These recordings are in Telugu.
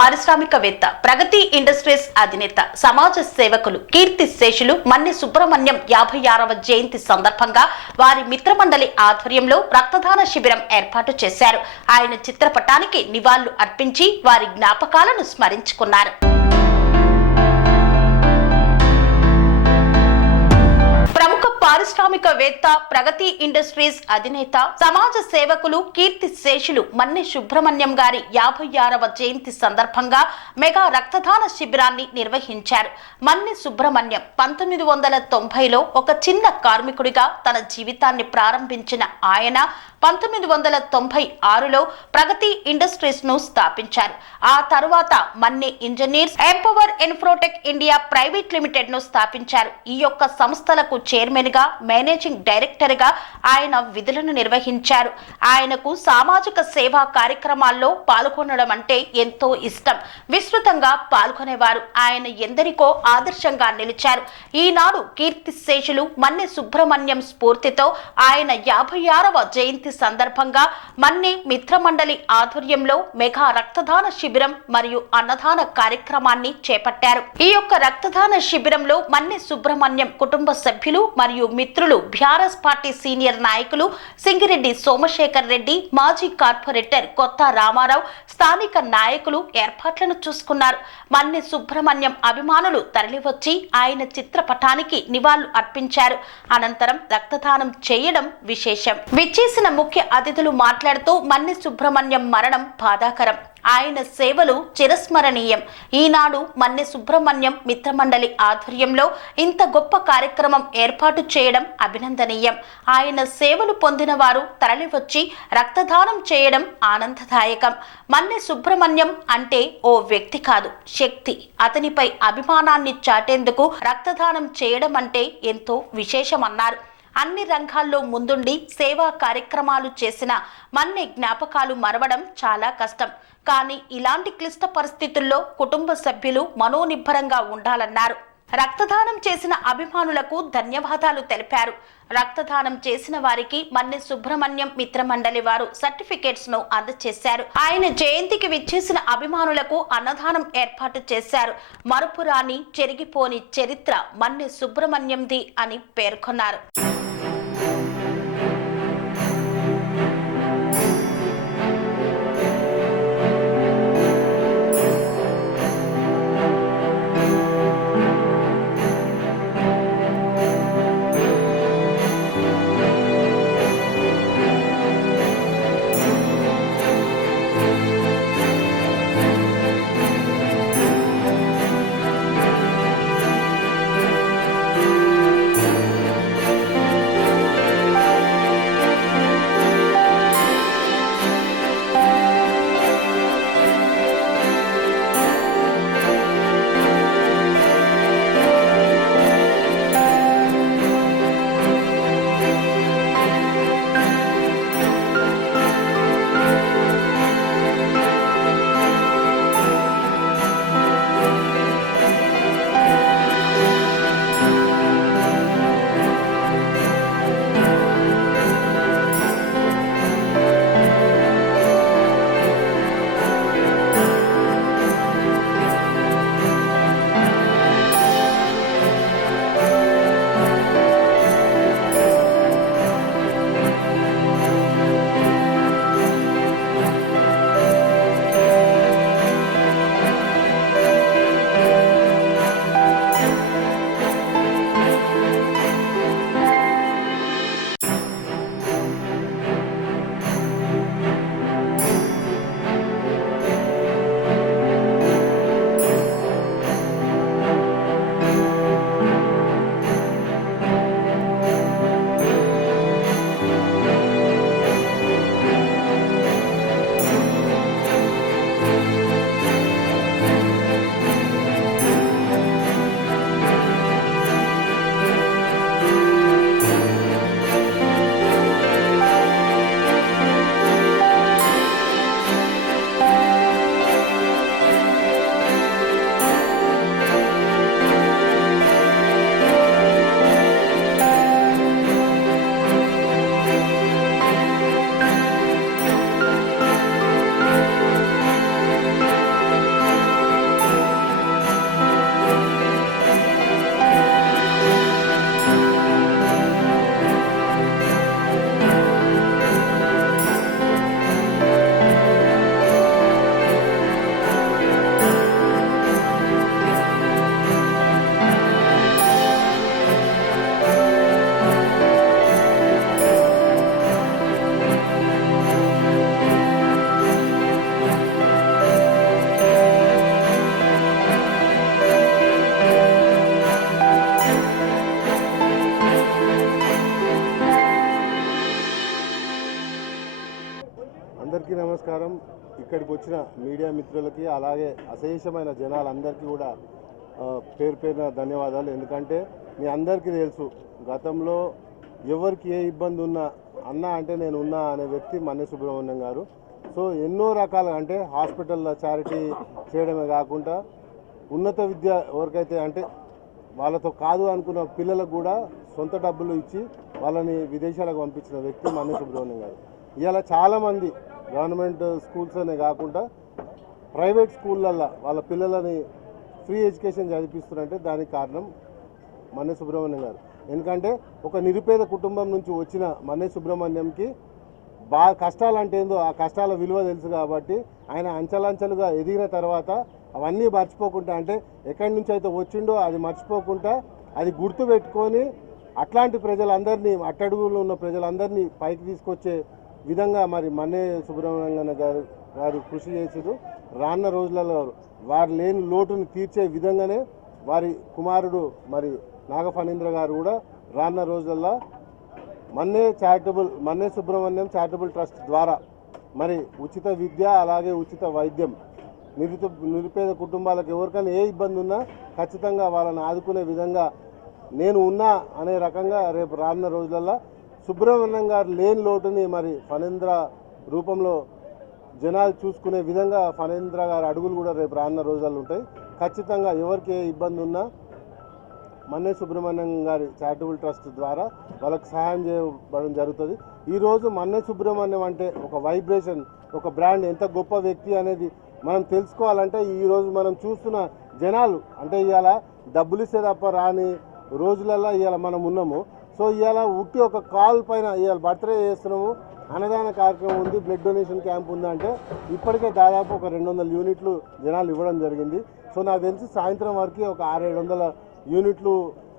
పారిశ్రామికవేత్త, ప్రగతి ఇండస్ట్రీస్ అధినేత, సమాజ సేవకులు, కీర్తి శేషులు మన్నె సుబ్రహ్మణ్యం 56వ జయంతి సందర్భంగా వారి మిత్రమండలి ఆధ్వర్యంలో రక్తదాన శిబిరం ఏర్పాటు చేశారు. ఆయన చిత్రపటానికి నివాళులు అర్పించి వారి జ్ఞాపకాలను స్మరించుకున్నారు. పారిశ్రామికవేత్త, ప్రగతి ఇండస్ట్రీస్ అధినేత, సమాజ సేవకులు, కీర్తి శేషులు మన్నె సుబ్రహ్మణ్యం గారి 56వ జయంతి సందర్భంగా మెగా రక్తదాన శిబిరాన్ని నిర్వహించారు. మన్నె సుబ్రహ్మణ్యం 1990లో ఒక చిన్న కార్మికుడిగా తన జీవితాన్ని ప్రారంభించిన ఆయన 1996లో ప్రగతి ఇండస్ట్రీస్ ను స్థాపించారు. ఆ తరువాత Manne engineers Empower Infrotech India private limited ను స్థాపించారు. ఈ యొక్క సంస్థలకు చైర్మన్ గా, మేనేజింగ్ డైరెక్టర్ గా ఆయన విధులను నిర్వహించారు. ఆయనకు సామాజిక సేవా కార్యక్రమాల్లో పాల్గొనడం అంటే ఎంతో ఇష్టం. విస్తృతంగా పాల్గొనేవారు. ఆయన ఎందరికో ఆదర్శంగా నిలిచారు. ఈనాడు కీర్తి శేషులు మన్నె సుబ్రహ్మణ్యం స్ఫూర్తితో ఆయన 56వ జయంతి సందర్భంగా మన్నె మిత్రమండలి ఆధ్వర్యంలో మెగా రక్తదాన శిబిరం మరియు అన్నదాన కార్యక్రమాన్ని చేపట్టారు. ఈ యొక్క రక్తదాన శిబిరంలో మన్నె సుబ్రహ్మణ్యం కుటుంబ సభ్యులు మరియు మిత్రులు, బీఆర్ఎస్ పార్టీ సీనియర్ నాయకులు సింగిరెడ్డి సోమశేఖర్ రెడ్డి, మాజీ కార్పొరేటర్ కొత్త రామారావు, స్థానిక నాయకులు ఏర్పాట్లను చూసుకున్నారు. మన్నె సుబ్రహ్మణ్యం అభిమానులు తరలివచ్చి ఆయన చిత్రపటానికి నివాళులు అర్పించారు. అనంతరం రక్తదానం చేయడం విశేషం. విచ్చేసిన ముఖ్య అతిథులు మాట్లాడుతూ మన్నె సుబ్రహ్మణ్యం మరణం బాధాకరం, ఆయన సేవలు చిరస్మరణీయం. ఈనాడు మన్నె సుబ్రహ్మణ్యం మిత్రమండలి ఆధ్వర్యంలో ఇంత గొప్ప కార్యక్రమం ఏర్పాటు చేయడం అభినందనీయం. ఆయన సేవలు పొందిన వారు తరలివచ్చి రక్తదానం చేయడం ఆనందదాయకం. మన్నె సుబ్రహ్మణ్యం అంటే ఓ వ్యక్తి కాదు, శక్తి. అతనిపై అభిమానాన్ని చాటేందుకు రక్తదానం చేయడం అంటే ఎంతో విశేషమన్నారు. అన్ని రంగాల్లో ముందుండి సేవా కార్యక్రమాలు చేసిన మన్నె జ్ఞాపకాలు మరవడం చాలా కష్టం. కానీ ఇలాంటి క్లిష్ట పరిస్థితుల్లో కుటుంబ సభ్యులు మనోనిబ్బరంగా ఉండాలన్నారు. రక్తదానం చేసిన అభిమానులకు ధన్యవాదాలు తెలిపారు. రక్తదానం చేసిన వారికి మన్నె సుబ్రహ్మణ్యం మిత్రమండలి వారు సర్టిఫికేట్స్ ను అందజేశారు. ఆయన జయంతికి విచ్చేసిన అభిమానులకు అన్నదానం ఏర్పాటు చేశారు. మరుపురాని చెరిగిపోని చరిత్ర మన్నె సుబ్రహ్మణ్యంది అని పేర్కొన్నారు. ఇక్కడికి వచ్చిన మీడియా మిత్రులకి అలాగే అశేషమైన జనాలందరికీ కూడా పేరు పేరున ధన్యవాదాలు. ఎందుకంటే మీ అందరికీ తెలుసు, గతంలో ఎవరికి ఏ ఇబ్బంది ఉన్నా అన్న అంటే నేను ఉన్నా అనే వ్యక్తి మన్నె సుబ్రహ్మణ్యం గారు. సో ఎన్నో రకాలుగా అంటే హాస్పిటల్లో చారిటీ చేయడమే కాకుండా ఉన్నత విద్య ఎవరికైతే అంటే వాళ్ళతో కాదు అనుకున్న పిల్లలకు కూడా సొంత డబ్బులు ఇచ్చి వాళ్ళని విదేశాలకు పంపించిన వ్యక్తి మన్నె సుబ్రహ్మణ్యం గారు. ఇలా చాలామంది గవర్నమెంట్ స్కూల్స్ అనే కాకుండా ప్రైవేట్ స్కూళ్ళల్లో వాళ్ళ పిల్లలని ఫ్రీ ఎడ్యుకేషన్ చదివిస్తున్నారంటే దానికి కారణం మన్నె సుబ్రహ్మణ్యం గారు. ఎందుకంటే ఒక నిరుపేద కుటుంబం నుంచి వచ్చిన మన్నె సుబ్రహ్మణ్యంకి బాగా కష్టాలు అంటే ఏందో ఆ కష్టాల విలువ తెలుసు కాబట్టి ఆయన అంచెలంచెలుగా ఎదిగిన తర్వాత అవన్నీ మర్చిపోకుండా అంటే ఎక్కడి నుంచి అయితే వచ్చిండో అది మర్చిపోకుండా అది గుర్తు పెట్టుకొని అట్లాంటి ప్రజలందరినీ అట్టడుగులో ఉన్న ప్రజలందరినీ పైకి తీసుకొచ్చే విధంగా మరి మన్నె సుబ్రహ్మణ్యం గారు కృషి చేసారు. రానున్న రోజులలో వారు లేని లోటును తీర్చే విధంగానే వారి కుమారుడు మరి నాగ ఫణీంద్ర గారు కూడా రానున్న రోజులలో మన్నె సుబ్రహ్మణ్యం చారిటబుల్ ట్రస్ట్ ద్వారా మరి ఉచిత విద్య అలాగే ఉచిత వైద్యం నిరుపేద కుటుంబాలకు ఎవరికైనా ఏ ఇబ్బంది ఉన్నా ఖచ్చితంగా వాళ్ళని ఆదుకునే విధంగా నేను ఉన్నా అనే రకంగా రేపు రానున్న రోజులలో సుబ్రహ్మణ్యం గారు లేని లోటుని మరి ఫణీంద్ర రూపంలో జనాలు చూసుకునే విధంగా ఫణీంద్ర గారి అడుగులు కూడా రేపు రానున్న రోజుల్లో ఉంటాయి. ఖచ్చితంగా ఎవరికి ఏ ఇబ్బంది ఉన్నా మన్నె సుబ్రహ్మణ్యం గారి చారిటబుల్ ట్రస్ట్ ద్వారా వాళ్ళకి సహాయం చేయడం జరుగుతుంది. ఈరోజు మన్నె సుబ్రహ్మణ్యం అంటే ఒక వైబ్రేషన్, ఒక బ్రాండ్, ఎంత గొప్ప వ్యక్తి అనేది మనం తెలుసుకోవాలంటే ఈరోజు మనం చూస్తున్న జనాలు అంటే ఇవాళ డబ్బులు ఇస్తే తప్ప రాని రోజులలో ఇవాళ మనం ఉన్నాము. సో ఇవాళ ఉట్టి ఒక కాల్ పైన ఇవాళ బర్త్డే చేస్తున్నాము, అన్నదాన కార్యక్రమం ఉంది, బ్లడ్ డొనేషన్ క్యాంప్ ఉందంటే ఇప్పటికే దాదాపు ఒక 200 యూనిట్లు జనాలు ఇవ్వడం జరిగింది. సో నాకు తెలిసి సాయంత్రం వరకు ఒక 600-700 యూనిట్లు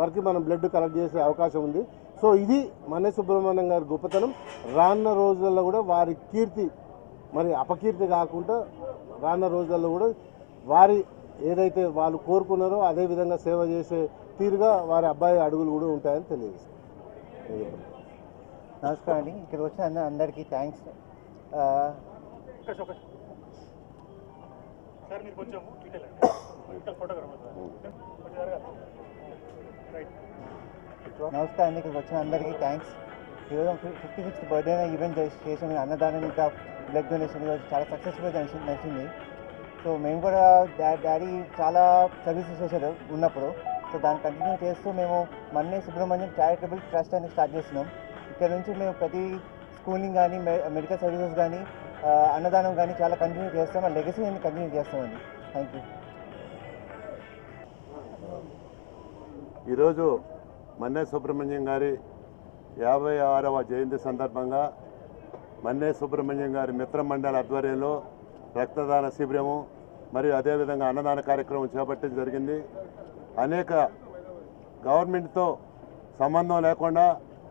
వరకు మనం బ్లడ్ కలెక్ట్ చేసే అవకాశం ఉంది. సో ఇది మన్నె సుబ్రహ్మణ్యం గారి గొప్పతనం. రానున్న రోజుల్లో కూడా వారి కీర్తి మరి అపకీర్తి కాకుండా రానున్న రోజుల్లో కూడా వారి ఏదైతే వాళ్ళు కోరుకున్నారో అదే విధంగా సేవ చేసే తీరుగా వారి అబ్బాయి అడుగులు కూడా ఉంటాయని తెలియజేస్తారు. నమస్కారం అండి. ఇక్కడ వచ్చిన అందరికీ థ్యాంక్స్. నమస్కారం అండి. ఇక్కడికి వచ్చిన అందరికీ థ్యాంక్స్. ఈరోజు 56th బర్త్డే ఈవెంట్ చేసిన అన్నదానం ఇంకా బ్లడ్ డొనేషన్ ఈరోజు చాలా సక్సెస్ఫుల్గా నడిచింది. సో మేము కూడా డాడీ చాలా సర్వీసెస్ చేశారు ఉన్నప్పుడు. సో దాన్ని కంటిన్యూ చేస్తూ మేము మన్నె సుబ్రహ్మణ్యం చారిటబుల్ ట్రస్ట్ అని స్టార్ట్ చేస్తున్నాం. ఇక్కడ నుంచి మేము ప్రతి స్కూలింగ్ కానీ మెడికల్ సర్వీసెస్ కానీ అన్నదానం కానీ చాలా కంటిన్యూ చేస్తాం. ఆ లెగసీని కంటిన్యూ చేస్తామండి. Thank you. ఈరోజు మన్నె సుబ్రహ్మణ్యం గారి 56వ జయంతి సందర్భంగా మన్నె సుబ్రహ్మణ్యం గారి మిత్ర మండలి ఆధ్వర్యంలో రక్తదాన శిబిరము మరియు అదేవిధంగా అన్నదాన కార్యక్రమం చేపట్టడం జరిగింది. అనేక గవర్నమెంట్తో సంబంధం లేకుండా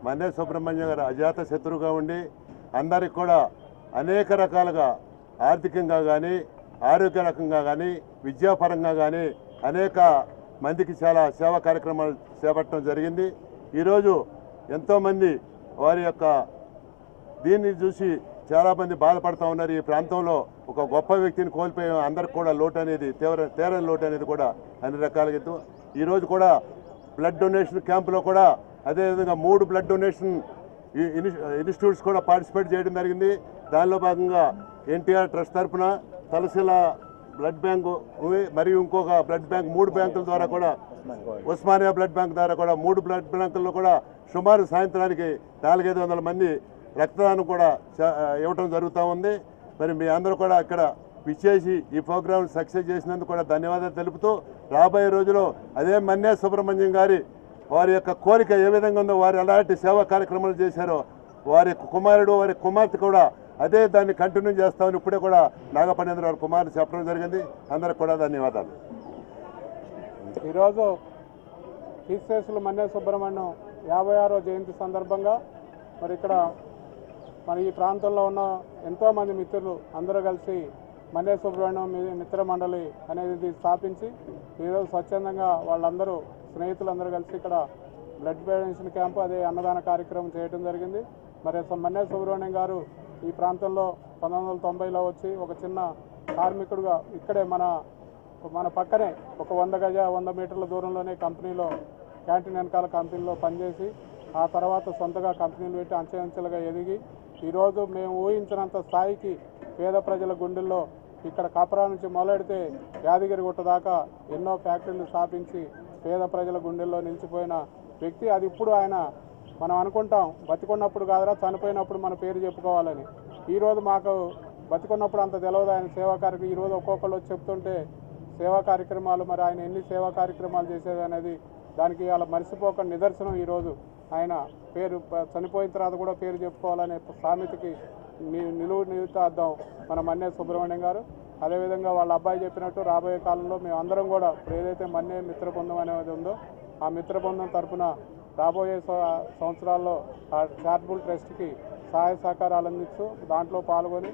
మన్నె సుబ్రహ్మణ్యం గారు అజాత శత్రువుగా ఉండి అందరికి కూడా అనేక రకాలుగా ఆర్థికంగా కానీ ఆరోగ్య రకంగా కానీ విద్యాపరంగా కానీ అనేక మందికి చాలా సేవా కార్యక్రమాలు చేపట్టడం జరిగింది. ఈరోజు ఎంతోమంది వారి యొక్క దీన్ని చూసి చాలామంది బాధపడుతూ ఉన్నారు. ఈ ప్రాంతంలో ఒక గొప్ప వ్యక్తిని కోల్పోయాం, అందరికి కూడా లోటు అనేది తీరని లోటు అనేది కూడా అన్ని రకాలుగా. ఈరోజు కూడా బ్లడ్ డొనేషన్ క్యాంపులో కూడా అదేవిధంగా 3 బ్లడ్ డొనేషన్ ఇన్స్టిట్యూట్స్ కూడా పార్టిసిపేట్ చేయడం జరిగింది. దానిలో భాగంగా ఎన్టీఆర్ ట్రస్ట్ తరఫున తలశీల బ్లడ్ బ్యాంకు మరియు ఇంకొక బ్లడ్ బ్యాంక్ 3 బ్యాంకుల ద్వారా కూడా ఉస్మానియా బ్లడ్ బ్యాంక్ ద్వారా కూడా 3 బ్లడ్ బ్యాంకుల్లో కూడా సుమారు సాయంత్రానికి 400-500 మంది రక్తదానం కూడా ఇవ్వటం జరుగుతూ ఉంది. మరి మీ అందరూ కూడా ఇక్కడ విచ్చేసి ఈ ప్రోగ్రాం సక్సెస్ చేసినందుకు కూడా ధన్యవాదాలు తెలుపుతూ రాబోయే రోజుల్లో అదే మన్నె సుబ్రహ్మణ్యం గారి వారి యొక్క కోరిక ఏ విధంగా ఉందో, వారు ఎలాంటి సేవా కార్యక్రమాలు చేశారో వారి కుమారుడు వారి కుమార్తె కూడా అదే దాన్ని కంటిన్యూ చేస్తామని ఇప్పుడే కూడా నాగ ఫణీంద్ర వారి కుమారుడు చెప్పడం జరిగింది. అందరికి కూడా ధన్యవాదాలు. ఈరోజు కీర్తిశేషులు మన్నె సుబ్రహ్మణ్యం 56వ జయంతి సందర్భంగా మరి ఇక్కడ మన ఈ ప్రాంతంలో ఉన్న ఎంతోమంది మిత్రులు అందరూ కలిసి మన్నె సుబ్రహ్మణ్యం మిత్ర మండలి అనేది స్థాపించి ఈరోజు స్వచ్ఛందంగా వాళ్ళందరూ స్నేహితులందరూ కలిసి ఇక్కడ బ్లడ్ డొనేషన్ క్యాంపు అదే అన్నదాన కార్యక్రమం చేయడం జరిగింది. మరి మన్నె సుబ్రహ్మణ్యం గారు ఈ ప్రాంతంలో 1990లో వచ్చి ఒక చిన్న కార్మికుడుగా ఇక్కడే మన పక్కనే ఒక 100 మీటర్ల దూరంలోనే కంపెనీలో క్యాంటీన్ వెనకాల కంపెనీలో పనిచేసి ఆ తర్వాత సొంతగా కంపెనీలు పెట్టి అంచెలంచెలుగా ఎదిగి ఈరోజు మేము ఊహించినంత స్థాయికి పేద ప్రజల గుండెల్లో ఇక్కడ కాపరా నుంచి మొదలెడితే యాదగిరిగుట్ట దాకా ఎన్నో ఫ్యాక్టరీలు స్థాపించి పేద ప్రజల గుండెల్లో నిలిచిపోయిన వ్యక్తి. అది ఇప్పుడు ఆయన మనం అనుకుంటాం బతికున్నప్పుడు కాదురా చనిపోయినప్పుడు మన పేరు చెప్పుకోవాలని. ఈరోజు మాకు బతికున్నప్పుడు అంత తెలియదు ఆయన సేవా కార్యక్రమం. ఈరోజు ఒక్కొక్కళ్ళు చెప్తుంటే సేవా కార్యక్రమాలు మరి ఆయన ఎన్ని సేవా కార్యక్రమాలు చేసేది అనేది దానికి అలా మర్చిపోక నిదర్శనం. ఈరోజు ఆయన పేరు చనిపోయిన తర్వాత కూడా పేరు చెప్పుకోవాలనే సామెతకి నిలువుతార్థం మన మన్నే సుబ్రహ్మణ్యం గారు. అదేవిధంగా వాళ్ళ అబ్బాయి చెప్పినట్టు రాబోయే కాలంలో మేము అందరం కూడా ఇప్పుడు ఏదైతే మన్నే మిత్ర బృందం అనేది ఉందో ఆ మిత్ర బృందం తరఫున రాబోయే సంవత్సరాల్లో ఆ చారిటబుల్ ట్రస్ట్కి సహాయ సహకారాలు అందిస్తూ దాంట్లో పాల్గొని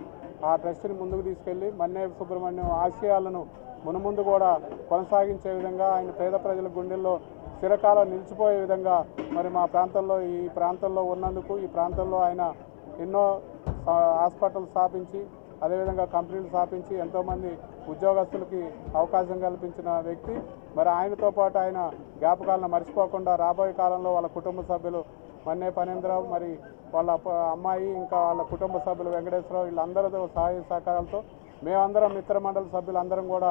ఆ ట్రస్ట్ని ముందుకు తీసుకెళ్ళి మన్నే సుబ్రహ్మణ్యం ఆశయాలను మునుముందు కూడా కొనసాగించే విధంగా ఆయన పేద ప్రజల గుండెల్లో చిరకాలం నిలిచిపోయే విధంగా మరి మా ప్రాంతంలో ఈ ప్రాంతంలో ఉన్నందుకు ఈ ప్రాంతంలో ఆయన ఎన్నో హాస్పిటల్ స్థాపించి అదేవిధంగా కంపెనీలు స్థాపించి ఎంతోమంది ఉద్యోగస్తులకి అవకాశం కల్పించిన వ్యక్తి. మరి ఆయనతో పాటు ఆయన జ్ఞాపకాలను మర్చిపోకుండా రాబోయే కాలంలో వాళ్ళ కుటుంబ సభ్యులు మన్నే ఫణీంద్రరావు మరి వాళ్ళ అమ్మాయి ఇంకా వాళ్ళ కుటుంబ సభ్యులు వెంకటేశ్వరరావు వీళ్ళందరితో సహాయ సహకారాలతో మేమందరం మిత్రమండలి సభ్యులందరం కూడా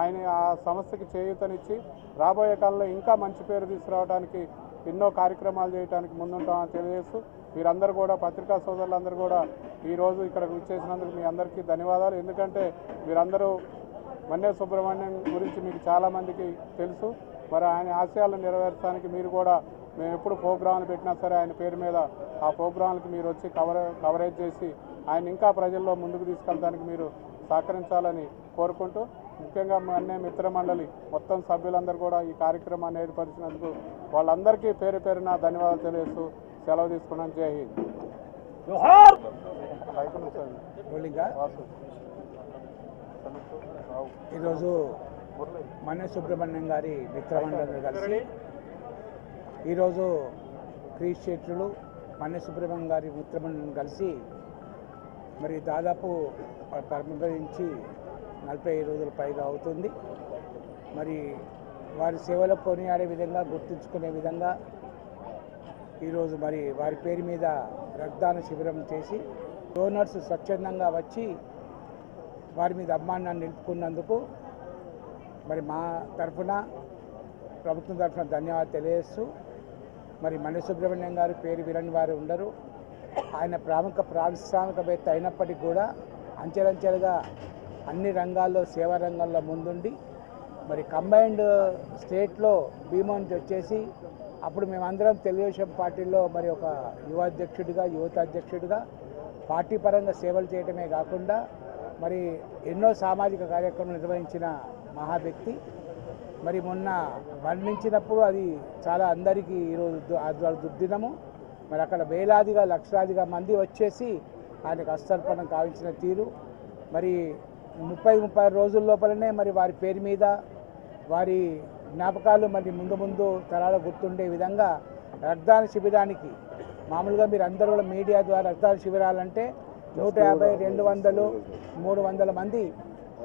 ఆయన ఆ సంస్థకి చేయూతనిచ్చి రాబోయే కాలంలో ఇంకా మంచి పేరు తీసుకురావడానికి ఎన్నో కార్యక్రమాలు చేయడానికి ముందుంటామని తెలియజేస్తూ మీరందరూ కూడా పత్రికా సోదరులందరూ కూడా ఈరోజు ఇక్కడ వచ్చేసినందుకు మీ అందరికీ ధన్యవాదాలు. ఎందుకంటే మీరందరూ మన్నే సుబ్రహ్మణ్యం గురించి మీకు చాలామందికి తెలుసు. మరి ఆయన ఆశయాలను నెరవేర్చడానికి మీరు కూడా మేము ఎప్పుడు ప్రోగ్రాంలు పెట్టినా సరే ఆయన పేరు మీద ఆ ప్రోగ్రాంలకు మీరు వచ్చి కవరేజ్ చేసి ఆయన ఇంకా ప్రజల్లో ముందుకు తీసుకెళ్ళడానికి మీరు సహకరించాలని కోరుకుంటూ ముఖ్యంగా మన్నే మిత్ర మండలి మొత్తం సభ్యులందరూ కూడా ఈ కార్యక్రమాన్ని ఏర్పరిచినందుకు వాళ్ళందరికీ పేరు పేరున ధన్యవాదాలు తెలియజేస్తూ సెలవు తీసుకున్నాను. జై హింద్. ఈరోజు మన్నే సుబ్రహ్మణ్యం గారి మిత్రమండలి కలిసి ఈరోజు క్రీస్ చేతులు మన్నే సుబ్రహ్మణ్యం గారి మిత్రమండలిని కలిసి మరి దాదాపు పరిమితించి 45 రోజుల పైగా అవుతుంది. మరి వారి సేవలో కొనియాడే విధంగా గుర్తుంచుకునే విధంగా ఈరోజు మరి వారి పేరు మీద రక్తదాన శిబిరం చేసి డోనర్స్ స్వచ్ఛందంగా వచ్చి వారి మీద అభిమానాన్ని నిలుపుకున్నందుకు మరి మా తరఫున ప్రభుత్వం తరఫున ధన్యవాదాలు తెలియజేస్తూ మరి మన్నే సుబ్రహ్మణ్యం గారు పేరు వినని వారు ఉండరు. ఆయన ప్రముఖ పారిశ్రామికవేత్త అయినప్పటికీ కూడా అంచెలంచెలుగా అన్ని రంగాల్లో సేవా రంగంలో ముందుండి మరి కంబైన్డ్ స్టేట్లో భీమా నుంచి వచ్చేసి అప్పుడు మేమందరం తెలుగుదేశం పార్టీలో మరి ఒక యువత అధ్యక్షుడిగా పార్టీ పరంగా సేవలు చేయడమే కాకుండా మరి ఎన్నో సామాజిక కార్యక్రమాలు నిర్వహించిన మహా వ్యక్తి. మరి మొన్న మరణించినప్పుడు అది చాలా అందరికీ ఈరోజు దుర్దినము. మరి అక్కడ వేలాదిగా లక్షలాదిగా మంది వచ్చేసి ఆయనకు అస్తర్పణం కావించిన తీరు మరి 30 రోజుల లోపలనే మరి వారి పేరు మీద వారి జ్ఞాపకాలు మరి ముందు తరాలు గుర్తుండే విధంగా రక్తదాన శిబిరానికి మామూలుగా మీరు అందరూ కూడా మీడియా ద్వారా రక్తదాన శిబిరాలంటే 150, 200, 300 మంది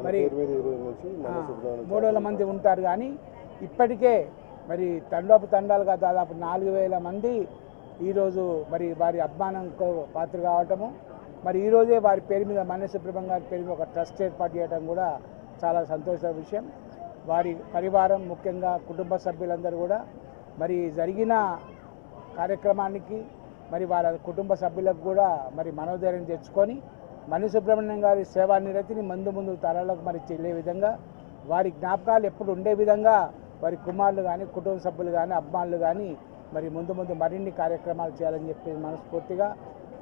మరి 300 మంది ఉంటారు. కానీ ఇప్పటికే మరి తండాలుగా దాదాపు 4000 మంది ఈరోజు మరి వారి అభిమానంకు పాత్ర కావటము. మరి ఈరోజే వారి పేరు మీద మన్నే సుబ్రహ్మణ్యం గారి పేరు మీద ఒక ట్రస్ట్ ఏర్పాటు చేయడం కూడా చాలా సంతోష విషయం. వారి పరివారం ముఖ్యంగా కుటుంబ సభ్యులందరూ కూడా మరి జరిగిన కార్యక్రమానికి మరి వారి కుటుంబ సభ్యులకు కూడా మరి మనోధైర్యం తెచ్చుకొని మన్నే సుబ్రహ్మణ్యం గారి సేవా నిరతిని ముందు తరాలకు మరి చెల్లే విధంగా వారి జ్ఞాపకాలు ఎప్పుడు ఉండే విధంగా వారి కుమారులు కానీ కుటుంబ సభ్యులు కానీ అభిమానులు కానీ మరి ముందు మరిన్ని కార్యక్రమాలు చేయాలని చెప్పి మనస్ఫూర్తిగా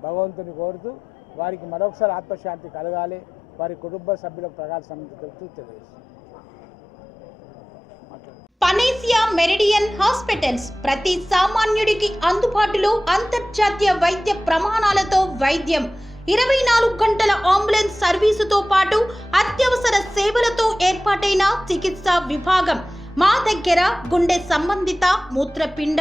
భగవంతుని కోరుతూ వారికి మరొకసారి ఆత్మశాంతి కలగాలి, వారి కుటుంబ సభ్యులకు ప్రగాఢ సమితి తెలుపుతూ తెలియజేస్తుంది. పనేసియా మెరిడియన్ హాస్పిటల్స్ ప్రతి సామాన్యుడికి అందుబాటులో అంతర్జాతీయ వైద్య ప్రమాణాలతో వైద్యం, 24 గంటల అంబులెన్స్ సర్వీసుతో పాటు అత్యవసర సేవలతో ఏర్పాటైన చికిత్సా విభాగం, మా దగ్గర గుండె సంబంధిత మూత్రపిండ,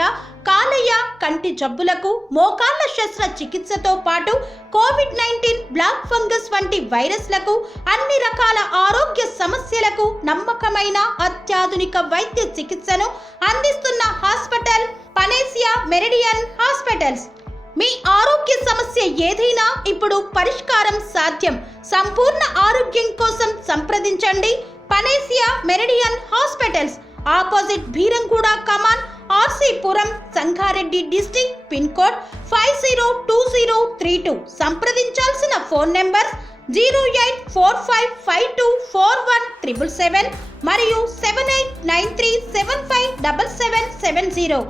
కాలేయ, కంటి జబ్బులకు, మోకాళ్ల శస్త్ర చికిత్సతో పాటు కోవిడ్-19, బ్లాక్ ఫంగస్ వంటి వైరస్లకు, అన్ని రకాల ఆరోగ్య సమస్యలకు నమ్మకమైన అత్యాధునిక వైద్య చికిత్సను అందిస్తున్న హాస్పిటల్ పనేసియా మెరిడియన్ హాస్పిటల్స్. మీ ఆరోగ్య సమస్య ఏదైనా ఇప్పుడు పరిష్కారం సాధ్యం. సంపూర్ణ ఆరోగ్యం కోసం సంప్రదించండి Panacea Meridian hospitals, opposite Bheeramguda Kaman, RC Puram, Sangareddy district, pin code 502032. సంప్రదించాల్సిన ఫోన్ నెంబర్ 0845524177 మరియు 7893757770.